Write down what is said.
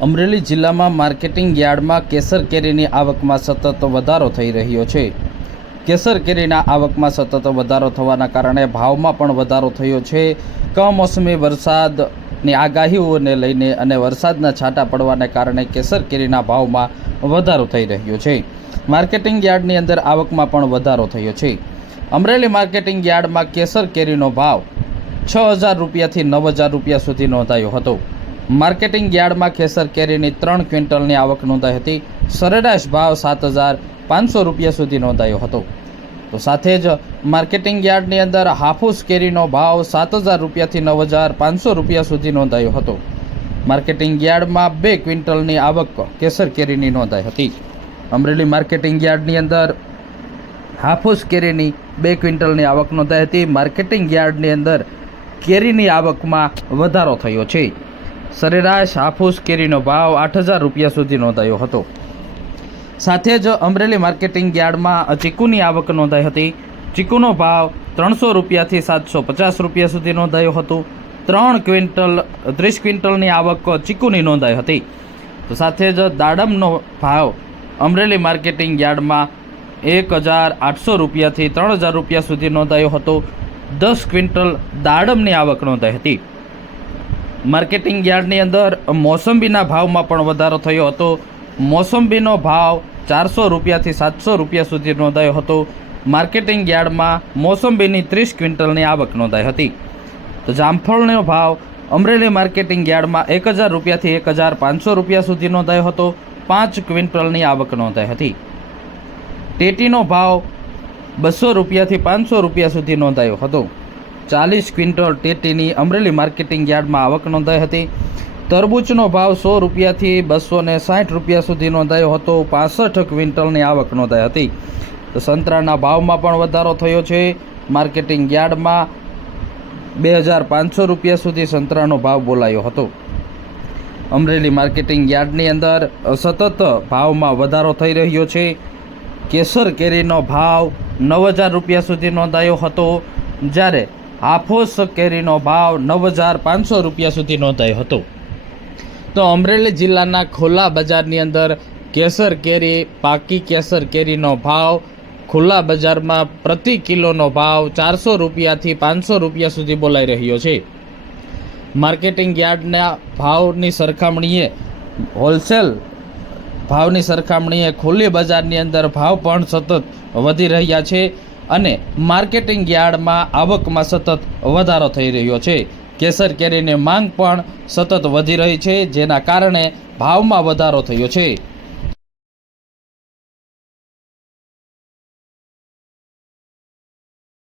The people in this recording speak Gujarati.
અમરેલી જિલ્લામાં માર્કેટિંગ યાર્ડમાં કેસર કેરીની આવકમાં સતત વધારો થઈ રહ્યો છે। કેસર કેરીના આવકમાં સતત વધારો થવાના કારણે ભાવમાં પણ વધારો થયો છે। કમોસમી વરસાદની આગાહીઓને લઈને અને વરસાદના છાંટા પડવાને કારણે કેસર કેરીના ભાવમાં વધારો થઈ રહ્યો છે। માર્કેટિંગ યાર્ડની અંદર આવકમાં પણ વધારો થયો છે। અમરેલી માર્કેટિંગ યાર્ડમાં કેસર કેરીનો ભાવ 6,000 રૂપિયાથી 9,000 રૂપિયા સુધી નોંધાયો હતો। માર્કેટિંગ યાર્ડમાં કેસર કેરીની 3 ક્વિન્ટલની આવક નોંધાઈ હતી। સરેરાશ ભાવ 7,500 રૂપિયા સુધી નોંધાયો હતો। તો સાથે જ માર્કેટિંગ યાર્ડની અંદર હાફૂસ કેરીનો ભાવ 7,000 રૂપિયાથી 9,500 રૂપિયા સુધી નોંધાયો હતો। માર્કેટિંગ યાર્ડમાં 2 ક્વિન્ટલની આવક કેસર કેરીની નોંધાઈ હતી। અમરેલી માર્કેટિંગ યાર્ડની અંદર હાફૂસ કેરીની 2 ક્વિન્ટલની આવક નોંધાઈ હતી। માર્કેટિંગ યાર્ડની અંદર કેરીની આવકમાં વધારો થયો છે। સરેરાશ હાફૂસ કેરીનો ભાવ 8,000 રૂપિયા સુધી નોંધાયો હતો। સાથે જ અમરેલી માર્કેટિંગ યાર્ડમાં ચીકુની આવક નોંધાઈ હતી। ચીકુનો ભાવ 300 રૂપિયાથી 750 રૂપિયા સુધી નોંધાયો હતો। 30 ક્વિન્ટલની આવક ચીકુની નોંધાઈ હતી। તો સાથે જ દાડમનો ભાવ અમરેલી માર્કેટિંગ યાર્ડમાં 1,800 રૂપિયાથી 3,000 રૂપિયા સુધી નોંધાયો હતો। 10 ક્વિન્ટલ દાડમની આવક નોંધાઈ હતી। માર્કેટિંગ યાર્ડની અંદર મોસંબીના ભાવમાં પણ વધારો થયો હતો। મોસંબીનો ભાવ 400 રૂપિયાથી 700 રૂપિયા સુધી નોંધાયો હતો। માર્કેટિંગ યાર્ડમાં મોસંબીની 30 ક્વિન્ટલની આવક નોંધાઈ હતી। તો જામફળનો ભાવ અમરેલી માર્કેટિંગ યાર્ડમાં 1,000 રૂપિયાથી 1,500 રૂપિયા સુધી નોંધાયો હતો। 5 ક્વિન્ટલની આવક નોંધાઈ હતી। ટેટીનો ભાવ 200 રૂપિયાથી 500 રૂપિયા સુધી નોંધાયો હતો। 40 ક્વિન્ટલ ટેટીની અમરેલી માર્કેટિંગ યાર્ડમાં આવક નોંધાઈ હતી। તરબૂચનો ભાવ 100 રૂપિયાથી 260 રૂપિયા સુધી નોંધાયો હતો। 65 ક્વિન્ટલની આવક નોંધાઈ હતી। તો સંતરાના ભાવમાં પણ વધારો થયો છે। માર્કેટિંગ યાર્ડમાં 2,500 રૂપિયા સુધી સંતરાનો ભાવ બોલાયો હતો। અમરેલી માર્કેટિંગ યાર્ડની અંદર સતત ભાવમાં વધારો થઈ રહ્યો છે। કેસર કેરીનો ભાવ 9,000 રૂપિયા સુધી નોંધાયો હતો, જ્યારે હાફૂસ કેરીનો ભાવ 9,500 રૂપિયા સુધી નોંધાયો હતો। તો અમરેલી જિલ્લાના ખુલ્લા બજારની અંદર કેસર કેરી, પાકી કેસર કેરીનો ભાવ ખુલ્લા બજારમાં પ્રતિ કિલોનો ભાવ 400 રૂપિયાથી 500 રૂપિયા સુધી બોલાઈ રહ્યો છે। માર્કેટિંગ યાર્ડના ભાવની સરખામણીએ હોલસેલ ભાવની સરખામણીએ ખુલ્લી બજારની અંદર ભાવ પણ સતત વધી રહ્યા છે અને માર્કેટિંગ યાર્ડમાં આવકમાં સતત વધારો થઈ રહ્યો છે। કેસર કેરીની માંગ પણ સતત વધી રહી છે, જેના કારણે ભાવમાં વધારો થયો છે।